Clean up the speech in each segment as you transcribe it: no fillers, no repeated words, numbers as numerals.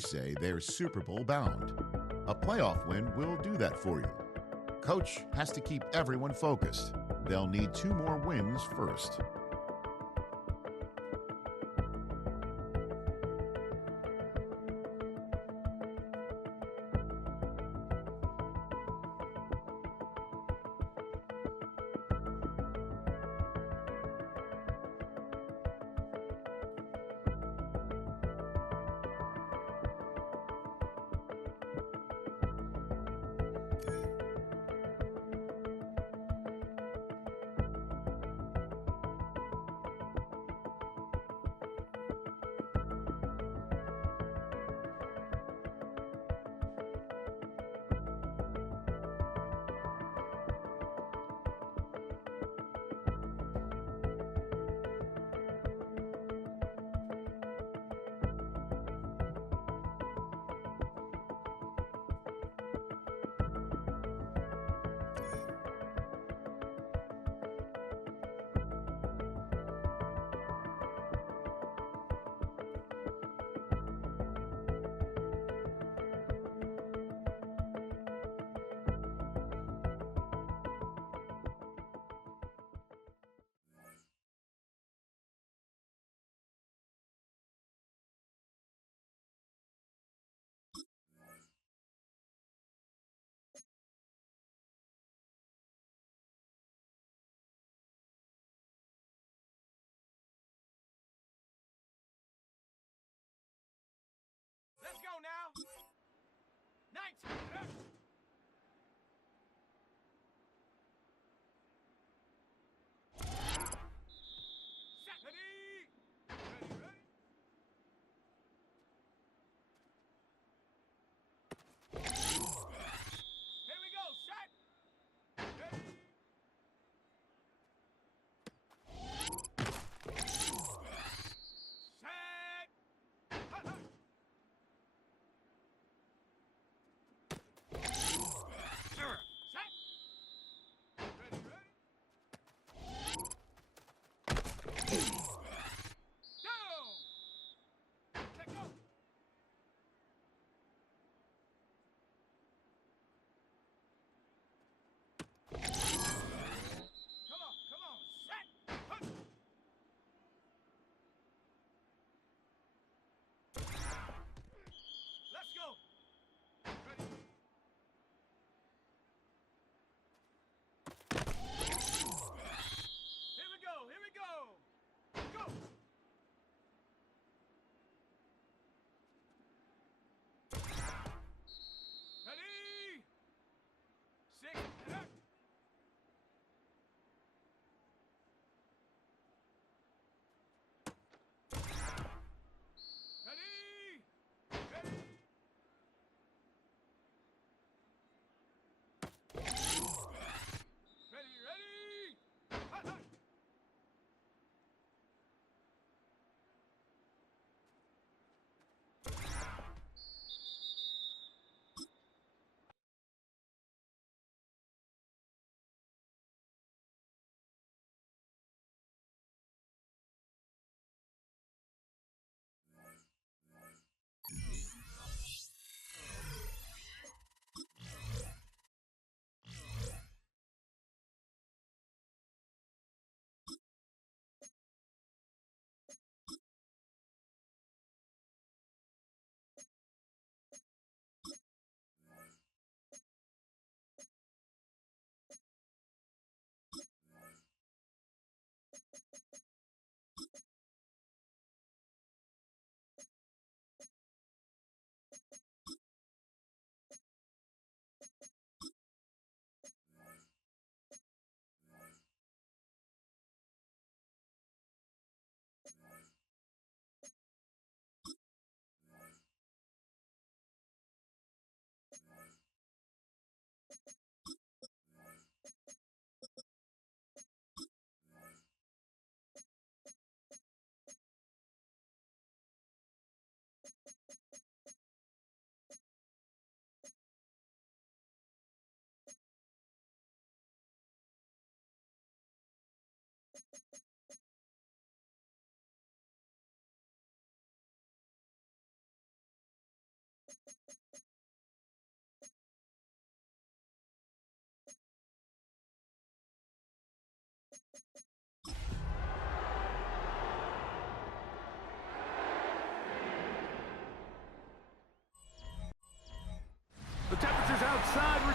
say they're Super Bowl bound. A playoff win will do that for you. Coach has to keep everyone focused. They'll need 2 more wins first.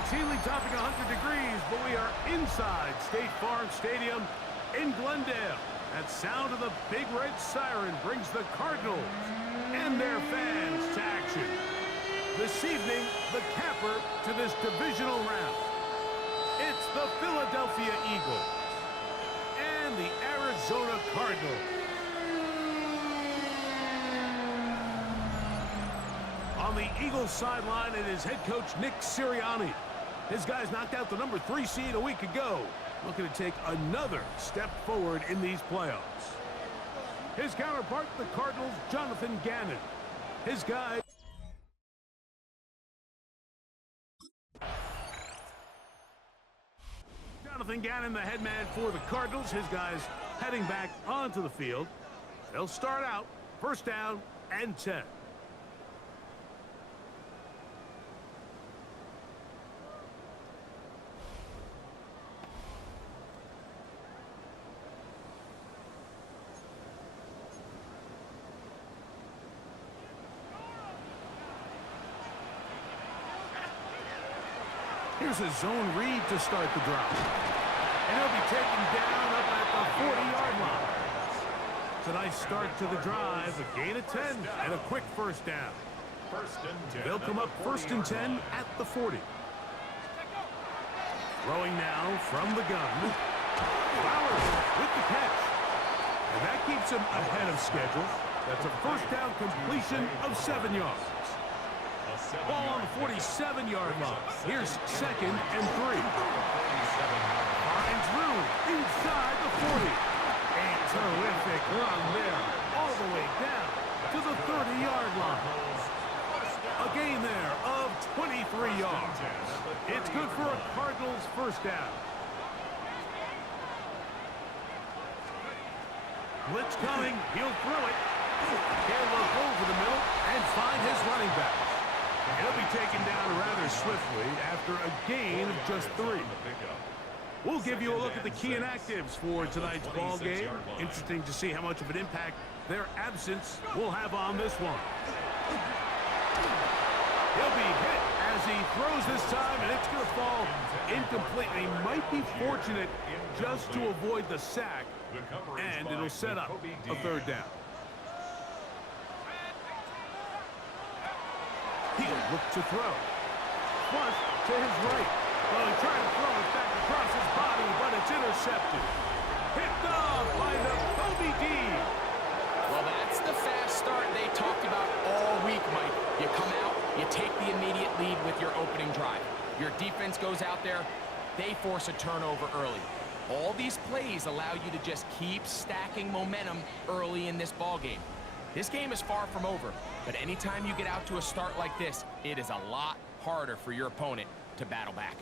routinely topping 100 degrees, but we are inside State Farm Stadium in Glendale. That sound of the big red siren brings the Cardinals and their fans to action. This evening, the capper to this divisional round. It's the Philadelphia Eagles and the Arizona Cardinals. On the Eagles sideline, it is head coach Nick Sirianni. His guys knocked out the number 3 seed a week ago, looking to take another step forward in these playoffs. His counterpart, the Cardinals' Jonathan Gannon. His guy... Jonathan Gannon, the head man for the Cardinals. His guys heading back onto the field. They'll start out first down and 10. Here's a zone read to start the drive. And he'll be taken down up at the 40-yard line. It's a nice start to the drive, a gain of 10, and a quick first down. They'll come up first and 10 at the 40. Throwing now from the gun. Flowers with the catch. And that keeps him ahead of schedule. That's a first down completion of 7 yards. Ball on the 47-yard line. Here's second and 3. Finds room inside the 40. A terrific run there, all the way down to the 30-yard line. A gain there of 23 yards. It's good for a Cardinals first down. Blitz coming. He'll throw it. He'll look over the middle and find his running back. He'll be taken down rather swiftly after a gain of just 3. We'll give you a look at the key inactives for tonight's ball game. Interesting to see how much of an impact their absence will have on this one. He'll be hit as he throws this time, and it's going to fall incompletely. He might be fortunate just to avoid the sack, and it'll set up a third down. He'll look to throw. Flush to his right. Well, he tried to throw it back across his body, but it's intercepted. Picked off by the Kobe D. Well, that's the fast start they talked about all week, Mike. You come out, you take the immediate lead with your opening drive. Your defense goes out there, they force a turnover early. All these plays allow you to just keep stacking momentum early in this ball game. This game is far from over, but anytime you get out to a start like this, it is a lot harder for your opponent to battle back.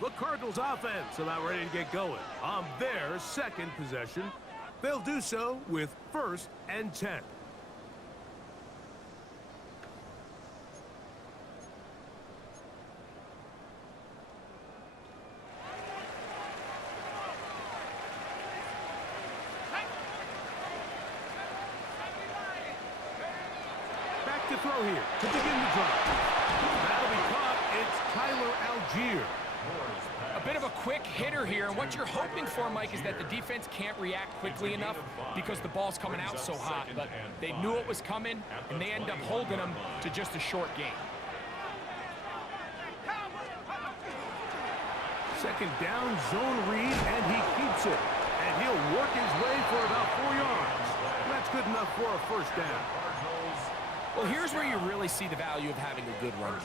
The Cardinals offense about ready to get going on their second possession. They'll do so with first and 10. Back to throw here to begin the drive. That'll be caught. It's Tyler Algier. A bit of a quick hitter here, and what you're hoping for, Mike, is that the defense can't react quickly enough because the ball's coming out so hot, but they knew it was coming, and they end up holding them to just a short gain. Second down, zone read, and he keeps it. And he'll work his way for about 4 yards. That's good enough for a first down. Well, here's where you really see the value of having a good run.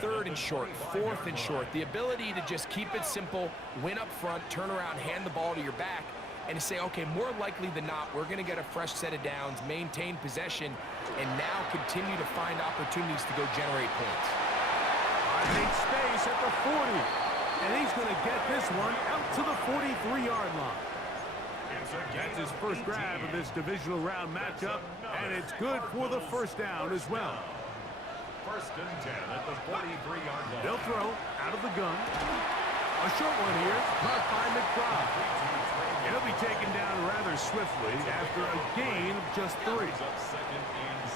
Third and short, fourth and short. The ability to just keep it simple, win up front, turn around, hand the ball to your back, and to say, okay, more likely than not, we're going to get a fresh set of downs, maintain possession, and now continue to find opportunities to go generate points. Finding space at the 40. And he's going to get this one out to the 43-yard line. That's his first grab of this divisional round matchup, and it's good for the first down as well. First and 10 at the 43-yard line. They'll throw out of the gun. A short one here, caught by McBride. He'll be taken down rather swiftly after a gain of just 3.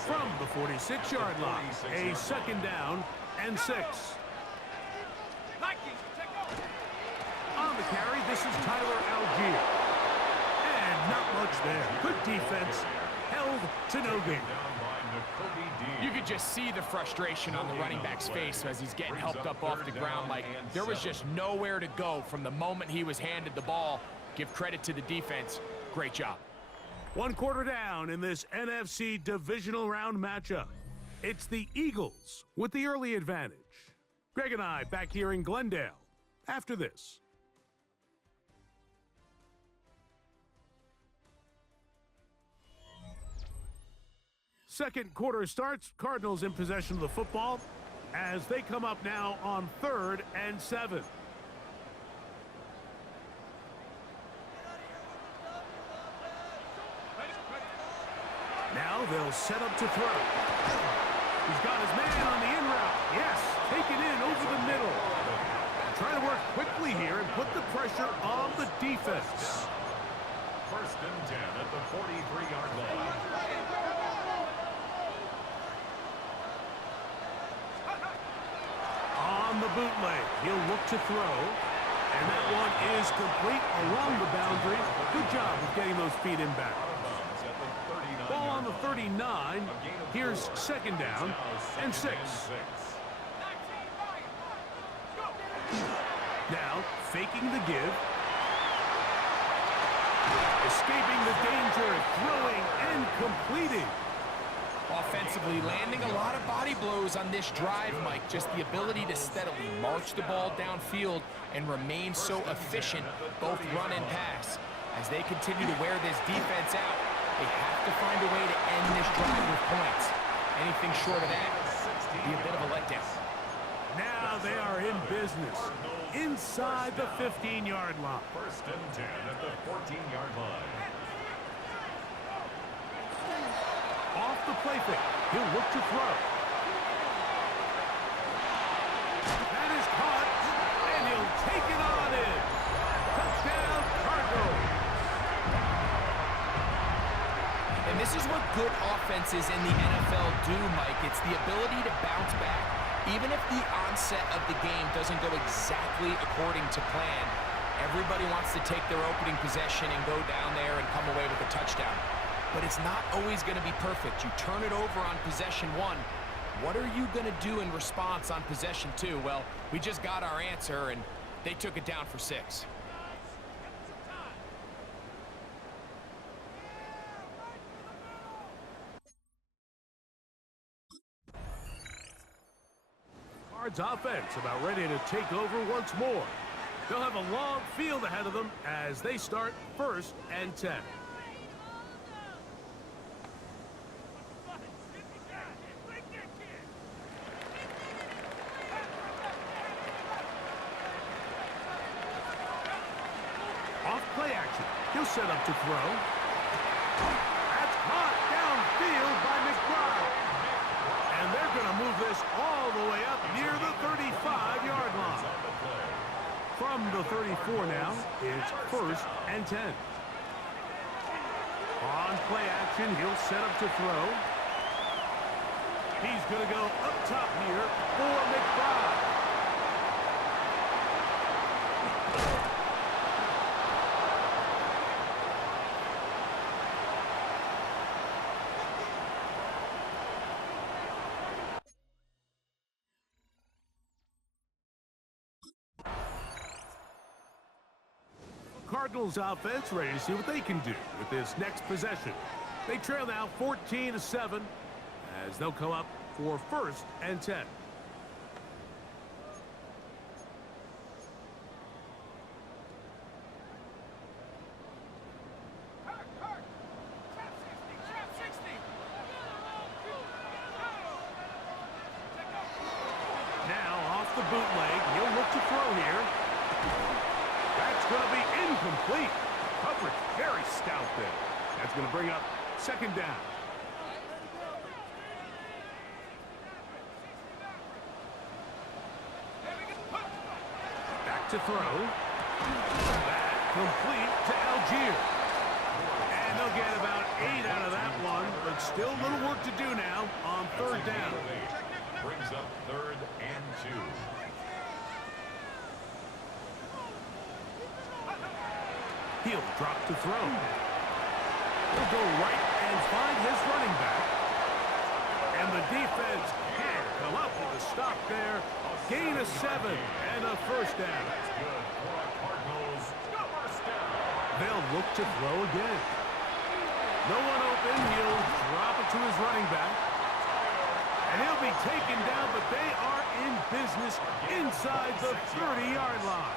From the 46-yard line, a second down and 6. On the carry, this is Tyler Algier. And not much there. Good defense, held to no gain. You could just see the frustration on the running back's face as he's getting helped up off the ground. Like, there was just nowhere to go from the moment he was handed the ball. Give credit to the defense. Great job. 1 quarter down in this NFC divisional round matchup. It's the Eagles with the early advantage. Greg and I back here in Glendale after this. Second quarter starts. Cardinals in possession of the football as they come up now on 3rd and 7. Now they'll set up to throw. He's got his man on the in route. Yes, taken in over the middle. Trying to work quickly here and put the pressure on the defense. First and 10 at the 43-yard line. On the bootleg, he'll look to throw. And that one is complete along the boundary. Good job of getting those feet in back. Ball on the 39. Here's second down and 6. Now, faking the give. Escaping the danger, throwing and completing. Offensively, landing a lot of body blows on this drive, Mike. Just the ability to steadily march the ball downfield and remain so efficient, both run and pass. As they continue to wear this defense out, they have to find a way to end this drive with points. Anything short of that would be a bit of a letdown. Now they are in business inside the 15-yard line. First and 10 at the 14-yard line. Off the play fake, he'll look to throw. That is caught, and he'll take it on in. Touchdown, Cardinals. And this is what good offenses in the NFL do, Mike. It's the ability to bounce back. Even if the onset of the game doesn't go exactly according to plan, everybody wants to take their opening possession and go down there and come away with a touchdown. But it's not always going to be perfect. You turn it over on possession 1. What are you going to do in response on possession 2? Well, we just got our answer, and they took it down for 6. Cards offense about ready to take over once more. They'll have a long field ahead of them as they start 1st and 10. Off play action. He'll set up to throw. That's caught downfield by McBride. And they're going to move this all the way up near the 35-yard line. From the 34 now, it's 1st and 10. On play action, he'll set up to throw. He's going to go up top here for McBride. Cardinals offense ready to see what they can do with this next possession. They trail now 14-7 as they'll come up for 1st and 10. Now off the bootleg, he'll look to throw here. That's going to be incomplete. Coverage very stout there. That's going to bring up 2nd down. to throw. That complete to Algier. And they'll get about 8 out of that one, but still a little work to do now on third down. Brings up 3rd and 2. He'll drop to throw. He'll go right and find his running back. And the defense can't come up with a stop there. Gain of 7 and a first down. They'll look to throw again. No one open. He'll drop it to his running back. And he'll be taken down, but they are in business inside the 30-yard line.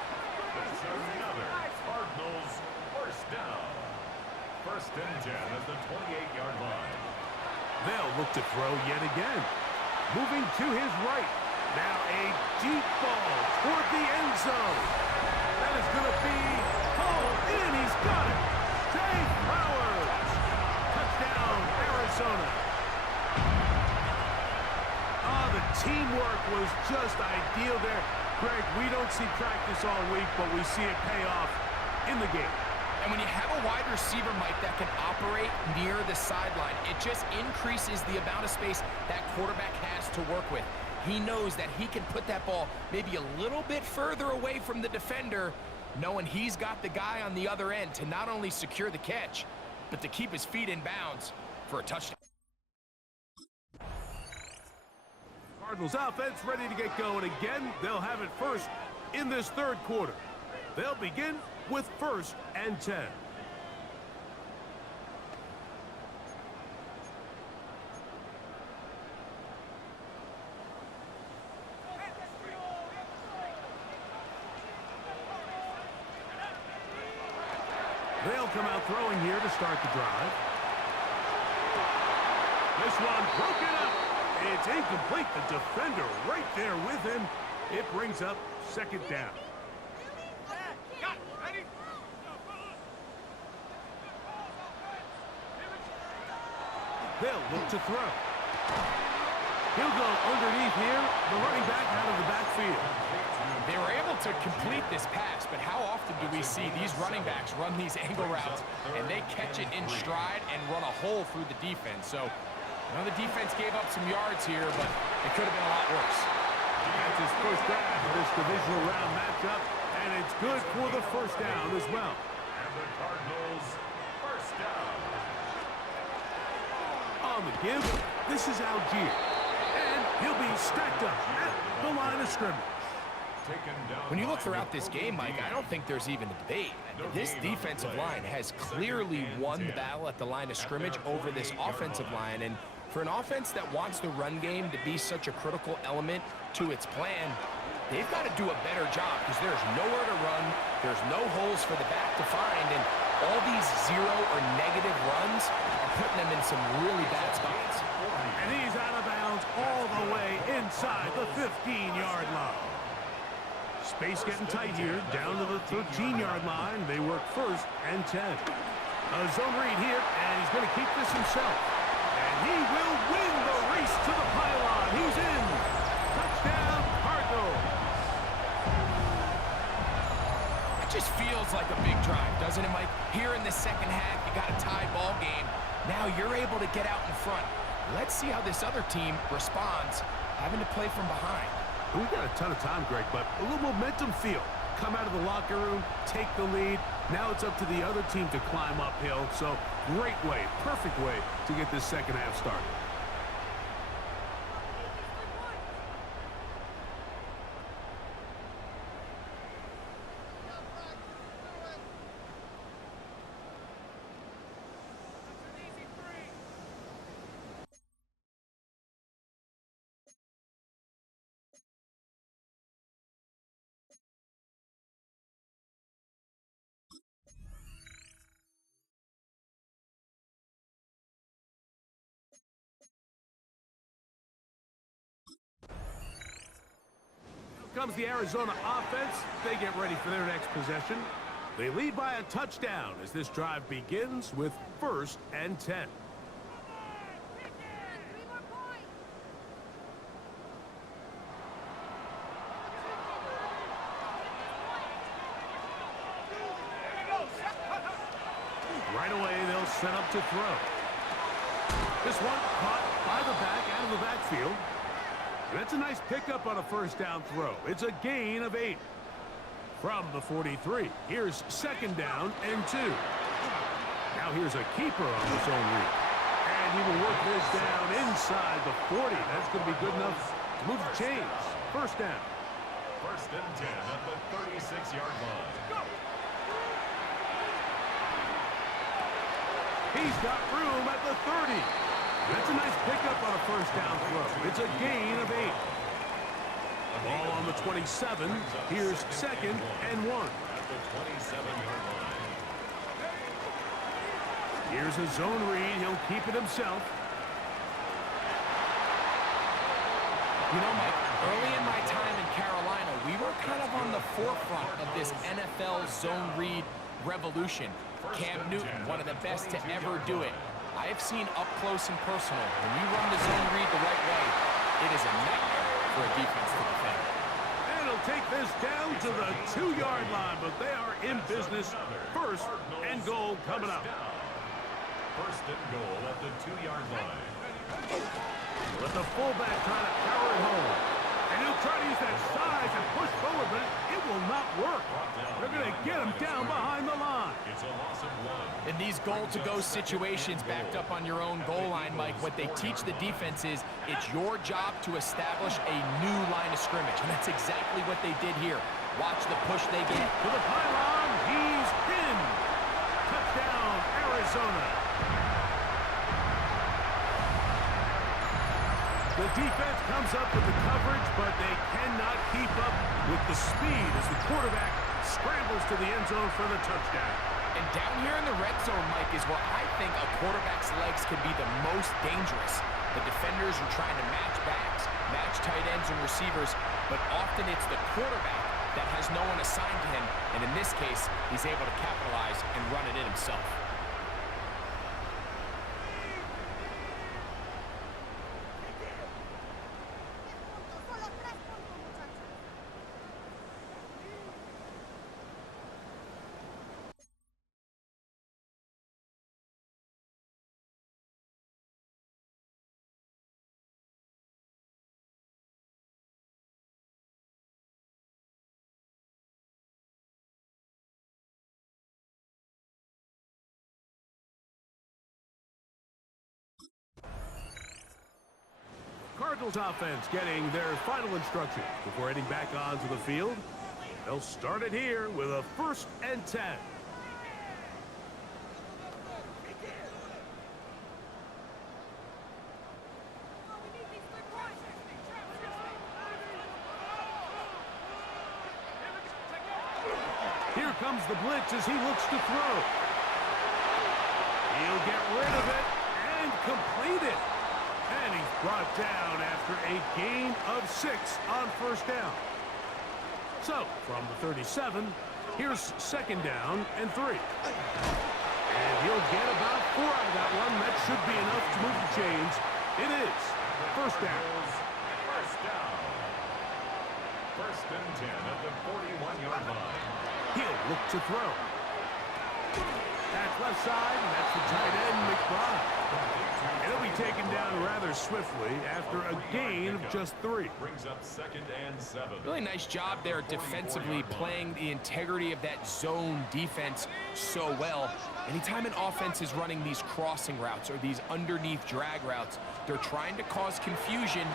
That's another Cardinals first down. 1st and 10 at the 28-yard line. They'll look to throw yet again. Moving to his right. Now a deep ball toward the end zone. That is going to be hauled in. He's got it. Jay Flowers. Touchdown, Arizona. The teamwork was just ideal there. Greg, we don't see practice all week, but we see it pay off in the game. And when you have a wide receiver, Mike, that can operate near the sideline, it just increases the amount of space that quarterback has to work with. He knows that he can put that ball maybe a little bit further away from the defender, knowing he's got the guy on the other end to not only secure the catch, but to keep his feet in bounds for a touchdown. Cardinals offense ready to get going again. They'll have it first in this third quarter. They'll begin with 1st and 10. They'll come out throwing here to start the drive. This one broken up. It's incomplete. The defender right there with him. It brings up 2nd down. They'll look to throw. He'll go underneath here. The running back out of the backfield. They were able to complete this pass, but how often do we see these running backs run these angle routes and they catch it in stride and run a hole through the defense? So, I know the defense gave up some yards here, but it could have been a lot worse. That's his first down of this divisional round matchup, and it's good for the first down as well. And the Cardinals first down. On the give, this is Algier. And he'll be stacked up at the line of scrimmage. When you look throughout this game, Mike, I don't think there's even a debate. This defensive line has clearly won the battle at the line of scrimmage over this offensive line. And for an offense that wants the run game to be such a critical element to its plan, they've got to do a better job because there's nowhere to run. There's no holes for the back to find. And all these zero or negative runs are putting them in some really bad spots. And he's out of bounds all the way inside the 15-yard line. Space getting tight here, down to the 13-yard line. They work 1st and 10. A zone read here, and he's going to keep this himself. And he will win the race to the pylon. He's in. Touchdown, Cardinals. It just feels like a big drive, doesn't it, Mike? Here in the second half, you got a tie ball game. Now you're able to get out in front. Let's see how this other team responds, having to play from behind. We've got a ton of time, Greg, but a little momentum feel. Come out of the locker room, take the lead. Now it's up to the other team to climb uphill. So great way, perfect way to get this second half started. Comes the Arizona offense. They get ready for their next possession. They lead by a touchdown as this drive begins with 1st and 10. to throw. This one caught by the back out of the backfield. That's a nice pickup on a first down throw. It's a gain of 8. From the 43, here's second down and 2. Now here's a keeper on the zone read. And he will work this down inside the 40. That's going to be good enough to move the chains. First down. First and 10 at the 36-yard line. He's got room at the 30. That's a nice pickup on a first down throw. It's a gain of 8. Ball on the 27. Here's second and 1. At the 27-yard line. Here's a zone read. He'll keep it himself. You know, Mike, early in my time in Carolina, we were kind of on the forefront of this NFL zone read revolution. Cam Newton, one of the best to ever do it. I have seen up close and personal, when you run the zone read the right way, it is a nightmare for a defense to defend. And he'll take this down to the 2-yard line, but they are in business. First and goal coming up. First and goal at the 2-yard line. Let the fullback try to power it home. And he'll try to use that size and push forward, but it will not work. They're going to get him down behind the line. It's a loss of 1. In these goal-to-go situations backed up on your own goal line, Mike, what they teach the defense is it's your job to establish a new line of scrimmage. And that's exactly what they did here. Watch the push they get. To the pylon, he's pinned. Touchdown, Arizona. The defense comes up with the coverage, but they cannot keep up with the speed as the quarterback scrambles to the end zone for the touchdown. And down here in the red zone, Mike, is where I think a quarterback's legs can be the most dangerous. The defenders are trying to match backs, match tight ends and receivers, but often it's the quarterback that has no one assigned to him, and in this case, he's able to capitalize and run it in himself. Cardinals offense getting their final instructions before heading back onto the field. They'll start it here with a 1st and 10. Here comes the blitz as he looks to throw. He'll get rid of it and complete it. And he's brought down after a gain of 6 on first down. So, from the 37, here's second down and 3. And he'll get about 4 out of that one. That should be enough to move the chains. It is first down. First down. First and 10 at the 41-yard line. He'll look to throw. That's left side, and that's the tight end, McBride. And he'll be taken down rather swiftly after a gain of just 3. Brings up 2nd and 7. Really nice job there defensively, playing the integrity of that zone defense so well. Anytime an offense is running these crossing routes or these underneath drag routes, they're trying to cause confusion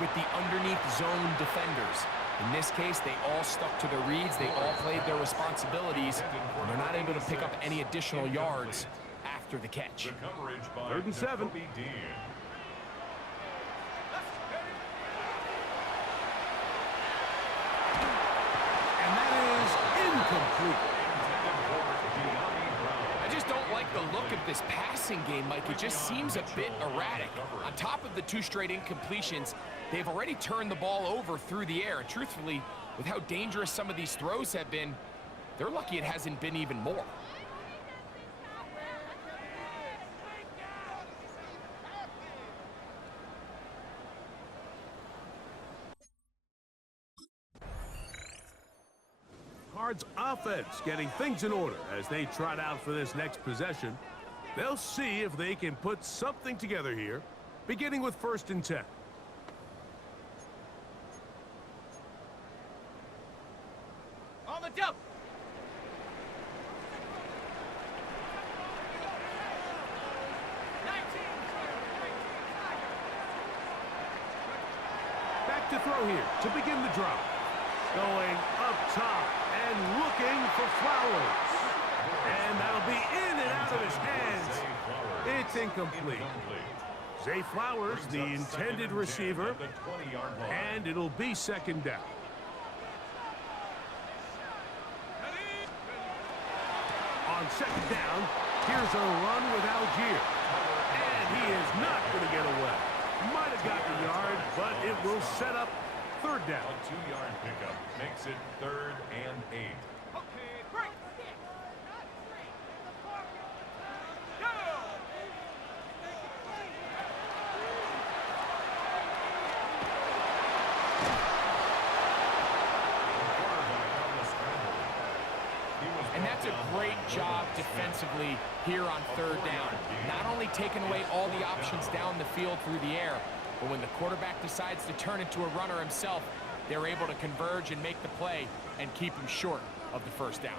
with the underneath zone defenders. In this case, they all stuck to their reads, they all played their responsibilities, and they're not able to pick up any additional yards after the catch. 3rd and 7. And that is incomplete. I just don't like the look of this passing game, Mike. It just seems a bit erratic. On top of the 2 straight incompletions, they've already turned the ball over through the air. And truthfully, with how dangerous some of these throws have been, they're lucky it hasn't been even more. Cards offense getting things in order as they trot out for this next possession. They'll see if they can put something together here, beginning with 1st and 10. On the jump. Back to throw here to begin the drive. Going up top and looking for Flowers. And that'll be in and out of his hands. It's incomplete. Zay Flowers, the intended receiver, and it'll be 2nd down. On 2nd down, here's a run with Algier. And he is not going to get away. Might have got the yard, but it will set up 3rd down. A 2-yard pickup makes it 3rd and 8. Okay, break. And that's a great job defensively here on 3rd down. Not only taking away all the options down the field through the air, but when the quarterback decides to turn into a runner himself, they're able to converge and make the play and keep him short of the 1st down.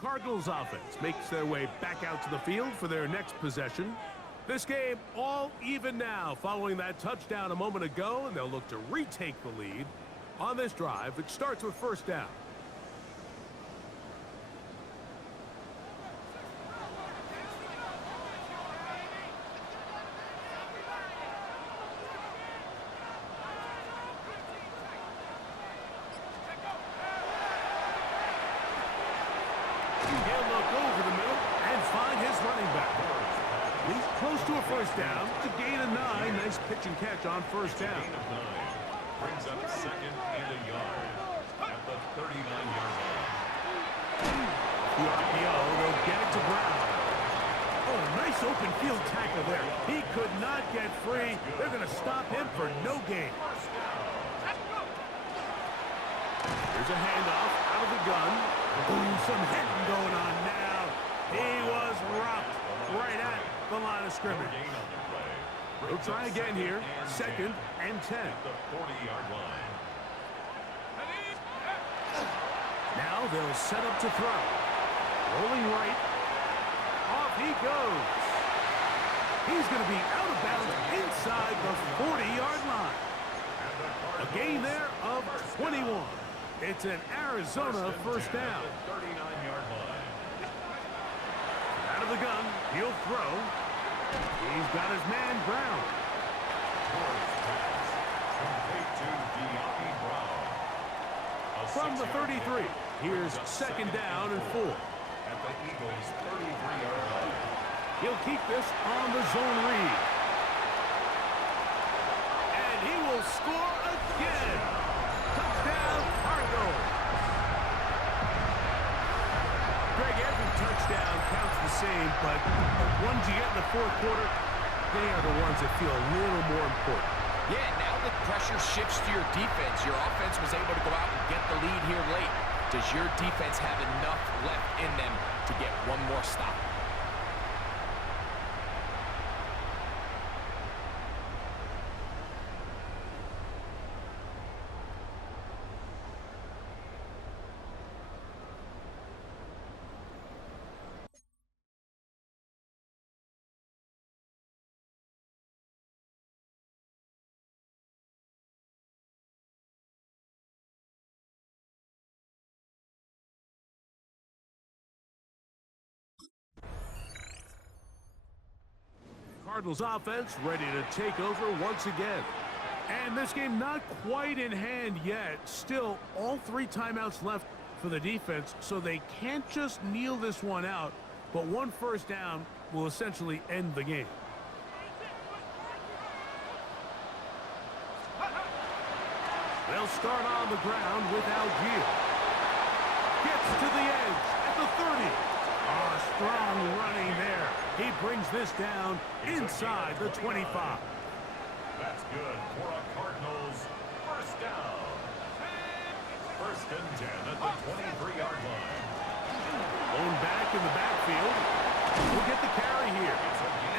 Cardinals offense makes their way back out to the field for their next possession. This game all even now following that touchdown a moment ago, and they'll look to retake the lead on this drive, which starts with 1st down. He'll look over the middle and find his running back. He's close to a 1st down to gain a 9. Nice pitch and catch on 1st down. Gain of 9 brings up 2nd and a yard at the 39-yard line. The RPO will get it to Brown. Oh, nice open field tackle there. He could not get free. They're going to stop him for no gain. Here's a handoff out of the gun. Ooh, some hitting going on now. He was rocked right at the line of scrimmage. We'll try again here. 2nd and 10. The 40-yard line. Now they'll set up to throw. Rolling right. Off he goes. He's going to be out of bounds inside the 40-yard line. A gain there of 21. It's an Arizona 1st down. 39-yard line. Out of the gun, he'll throw. He's got his man Brown. Complete to De'Ami Brown. From the 33, here's 2nd down and 4. At the Eagles' 33-yard line. He'll keep this on the zone read. And he will score again. Touchdown, Cardinals. Greg, every touchdown counts the same, but the ones you get in the 4th quarter, they are the ones that feel a little more important. Yeah, now the pressure shifts to your defense. Your offense was able to go out and get the lead here late. Does your defense have enough left in them to get one more stop? Cardinals offense ready to take over once again. And this game not quite in hand yet. Still, all 3 timeouts left for the defense, so they can't just kneel this one out, but 1 1st down will essentially end the game. They'll They'll start on the ground with Algier. Gets to the edge at the 30. Oh, strong running there. He brings this down inside the 25. That's good for a Cardinals first down. First and 10 at the 23-yard line. Blown back in the backfield. We'll get the carry here.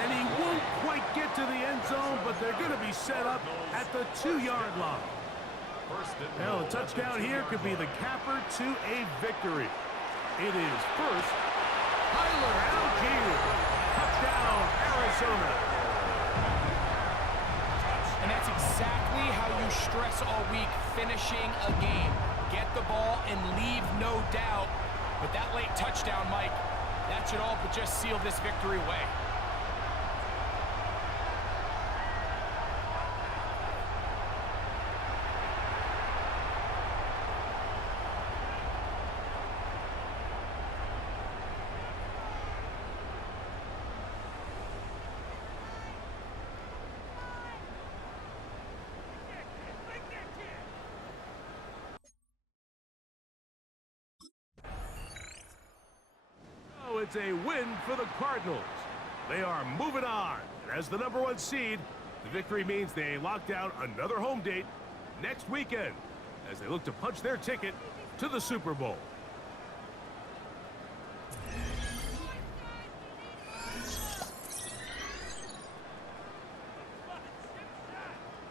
And he won't quite get to the end zone, but they're going to be set up at the 2-yard line. Well, a touchdown here could be the capper to a victory. It is first. Tyler Algier. Touchdown, Arizona. And that's exactly how you stress all week, finishing a game. Get the ball and leave no doubt. With that late touchdown, Mike, that should all but just seal this victory away. It's a win for the Cardinals. They are moving on. And as the #1 seed, the victory means they locked out another home date next weekend as they look to punch their ticket to the Super Bowl.